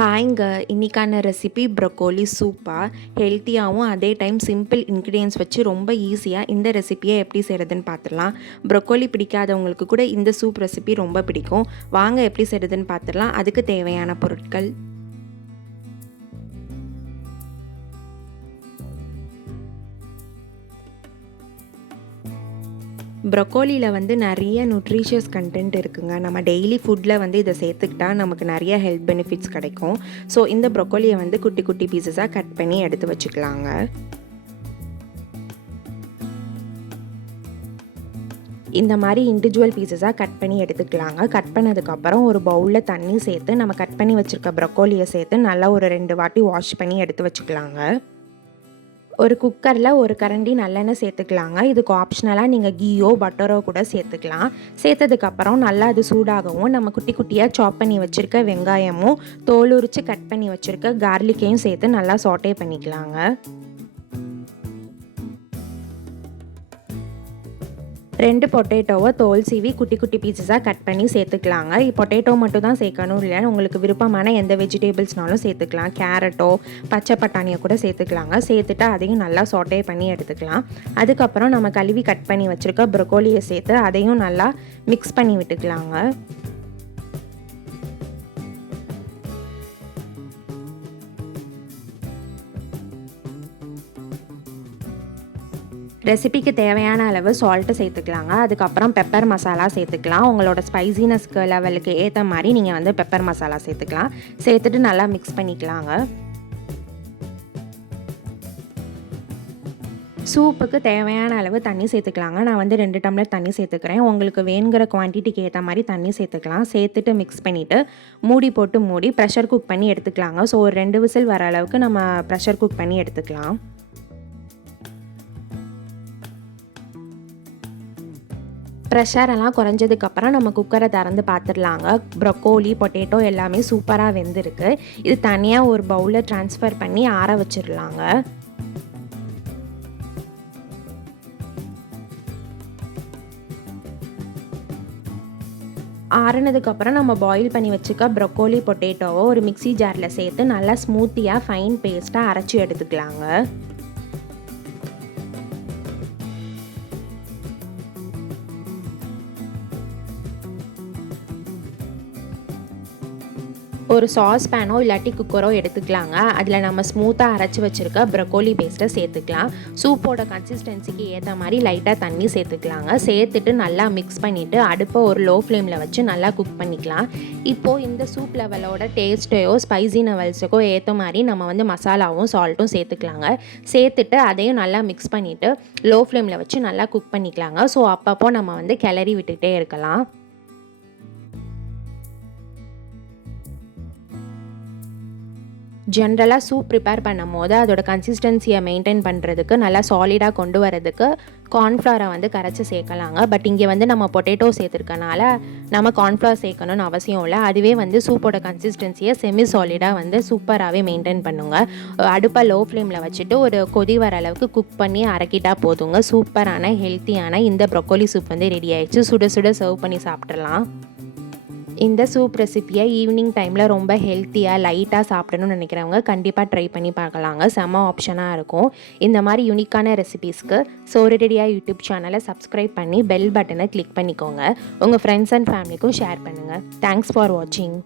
ஹாய்ங்க, இன்னைக்கான recipe broccoli சூப்பா. ஹெல்த்தியாகவும் அதே டைம் சிம்பிள் இன்க்ரீடியன்ஸ் வச்சு ரொம்ப ஈஸியாக இந்த ரெசிபியை எப்படி செய்கிறதுன்னு பார்த்துடலாம். ப்ரொக்கோலி பிடிக்காதவங்களுக்கு கூட இந்த சூப் ரெசிபி ரொம்ப பிடிக்கும். வாங்க எப்படி செய்கிறதுன்னு பார்த்துடலாம். அதுக்கு தேவையான பொருட்கள்: ப்ரொக்கோலியில் நிறைய நியூட்ரிஷியஸ் கண்டென்ட் இருக்குங்க. நம்ம டெய்லி ஃபுட்டில் இதை சேர்த்துக்கிட்டா நமக்கு நிறைய ஹெல்த் பெனிஃபிட்ஸ் கிடைக்கும். ஸோ இந்த ப்ரொக்கோலியை குட்டி குட்டி பீசஸாக கட் பண்ணி எடுத்து வச்சுக்கலாங்க. இந்த மாதிரி இண்டிவிஜுவல் பீசஸாக கட் பண்ணி எடுத்துக்கலாங்க. கட் பண்ணதுக்கப்புறம் ஒரு பவுலில் தண்ணி சேர்த்து நம்ம கட் பண்ணி வச்சுருக்க ப்ரொக்கோலியை சேர்த்து நல்லா ஒரு 2 வாட்டி வாஷ் பண்ணி எடுத்து வச்சுக்கலாங்க. ஒரு குக்கரில் ஒரு கரண்டி நல்லெண்ணெய் சேர்த்துக்கலாங்க. இதுக்கு ஆப்ஷனலாக நீங்கள் கீயோ பட்டரோ கூட சேர்த்துக்கலாம். சேர்த்ததுக்கப்புறம் நல்லா அது சூடாகவும் நம்ம குட்டி குட்டியாக சாப் பண்ணி வச்சுருக்க வெங்காயமும் தோல் உரித்து கட் பண்ணி வச்சுருக்க கார்லிக்கையும் சேர்த்து நல்லா சாட்டே பண்ணிக்கலாங்க. ரெண்டு பொட்டேட்டோவை தோல் சீவி குட்டி குட்டி பீசஸாக கட் பண்ணி சேர்த்துக்கலாங்க. பொட்டேட்டோ மட்டும் தான் சேர்க்கணும் இல்லை, உங்களுக்கு விருப்பமான எந்த வெஜிடபிள்ஸ்னாலும் சேர்த்துக்கலாம். கேரட்டோ பச்சை பட்டாணியை கூட சேர்த்துக்கலாங்க. சேர்த்துட்டு அதையும் நல்லா சாட்டே பண்ணி எடுத்துக்கலாம். அதுக்கப்புறம் நம்ம கழுவி கட் பண்ணி வச்சுருக்க ப்ரொக்கோலியை சேர்த்து அதையும் நல்லா மிக்ஸ் பண்ணி விட்டுக்கலாங்க. ரெசிபிக்கு தேவையான அளவு சால்ட்டு சேர்த்துக்கலாங்க. அதுக்கப்புறம் பெப்பர் மசாலா சேர்த்துக்கலாம். உங்களோட ஸ்பைசினஸ்க்கு லெவலுக்கு ஏற்ற மாதிரி நீங்கள் பெப்பர் மசாலா சேர்த்துக்கலாம். சேர்த்துட்டு நல்லா மிக்ஸ் பண்ணிக்கலாங்க. சூப்புக்கு தேவையான அளவு தண்ணி சேர்த்துக்கலாங்க. நான் 2 டம்ளர் தண்ணி சேர்த்துக்கிறேன். உங்களுக்கு வேணுங்கிற குவான்டிட்டிக்கு ஏற்ற மாதிரி தண்ணி சேர்த்துக்கலாம். சேர்த்துட்டு மிக்ஸ் பண்ணிவிட்டு மூடி போட்டு மூடி ப்ரெஷர் குக் பண்ணி எடுத்துக்கலாங்க. ஸோ ஒரு 2 விசில் வர அளவுக்கு நம்ம ப்ரெஷர் குக் பண்ணி எடுத்துக்கலாம். ப்ரெஷரெல்லாம் குறைஞ்சதுக்கப்புறம் நம்ம குக்கரை திறந்து பார்த்துடலாங்க. ப்ரொக்கோலி பொட்டேட்டோ எல்லாமே சூப்பராக வெந்திருக்கு. இது தனியாக ஒரு பவுலில் ட்ரான்ஸ்ஃபர் பண்ணி ஆற வச்சிடலாங்க. ஆறுனதுக்கப்புறம் நம்ம பாயில் பண்ணி வச்சுக்க ப்ரொக்கோலி பொட்டேட்டோவை ஒரு மிக்ஸி ஜாரில் சேர்த்து நல்லா ஸ்மூத்தியாக ஃபைன் பேஸ்ட்டாக அரைச்சி எடுத்துக்கலாங்க. ஒரு சாஸ் பேனோ இல்லாட்டி குக்கரோ எடுத்துக்கலாங்க. அதில் நம்ம ஸ்மூத்தாக அரைச்சி வச்சுருக்க ப்ரொக்கோலி பேஸ்ட்டை சேர்த்துக்கலாம். சூப்போட கன்சிஸ்டன்சிக்கு ஏற்ற மாதிரி லைட்டாக தண்ணி சேர்த்துக்கலாங்க. சேர்த்துட்டு நல்லா மிக்ஸ் பண்ணிவிட்டு அடுப்பை ஒரு லோ ஃப்ளேமில் வச்சு நல்லா குக் பண்ணிக்கலாம். இப்போது இந்த சூப் லெவலோட டேஸ்ட்டையோ ஸ்பைசி லெவல்ஸுக்கோ ஏற்ற மாதிரி நம்ம மசாலாவும் சால்ட்டும் சேர்த்துக்கலாங்க. சேர்த்துட்டு அதையும் நல்லா மிக்ஸ் பண்ணிவிட்டு லோ ஃப்ளேமில் வச்சு நல்லா குக் பண்ணிக்கலாங்க. ஸோ அப்பப்போ நம்ம கிளறி விட்டுகிட்டே இருக்கலாம். ஜென்ரலாக சூப் ப்ரிப்பேர் பண்ணும் போது அதோட கன்சிஸ்டன்சியை மெயின்டைன் பண்ணுறதுக்கு நல்லா சாலிடாக கொண்டு வரதுக்கு கார்ன்ஃப்ளவரை கரைச்சி சேர்க்கலாங்க. பட் இங்கே நம்ம பொட்டேட்டோ சேர்த்துருக்கனால நம்ம கார்ன்ஃப்ளவர் சேர்க்கணும்னு அவசியம் இல்லை. அதுவே சூப்போட கன்சிஸ்டன்சியை செமி சாலிடாக சூப்பராகவே மெயின்டைன் பண்ணுங்க. அடுப்பை லோ ஃப்ளேமில் வச்சுட்டு ஒரு கொதி வர அளவுக்கு குக் பண்ணி அரைக்கிட்டா போதுங்க. சூப்பரான ஹெல்த்தியான இந்த ப்ரொக்கோலி சூப் ரெடி ஆயிடுச்சு. சுட சுட சர்வ் பண்ணி சாப்பிட்றலாம். இந்த சூப் ரெசிப்பியை ஈவினிங் டைமில் ரொம்ப ஹெல்த்தியாக லைட்டாக சாப்பிடணும்னு நினைக்கிறவங்க கண்டிப்பாக ட்ரை பண்ணி பார்க்கலாங்க. செம்ம ஆப்ஷனாக இருக்கும். இந்த மாதிரி யூனிக்கான ரெசிபீஸ்க்கு சோறு-ரெடி-ஆ யூடியூப் சேனலை சப்ஸ்கிரைப் பண்ணி பெல் பட்டனை கிளிக் பண்ணிக்கோங்க. உங்கள் ஃப்ரெண்ட்ஸ் அண்ட் ஃபேமிலிக்கும் ஷேர் பண்ணுங்கள். தேங்க்ஸ் ஃபார் வாட்சிங்.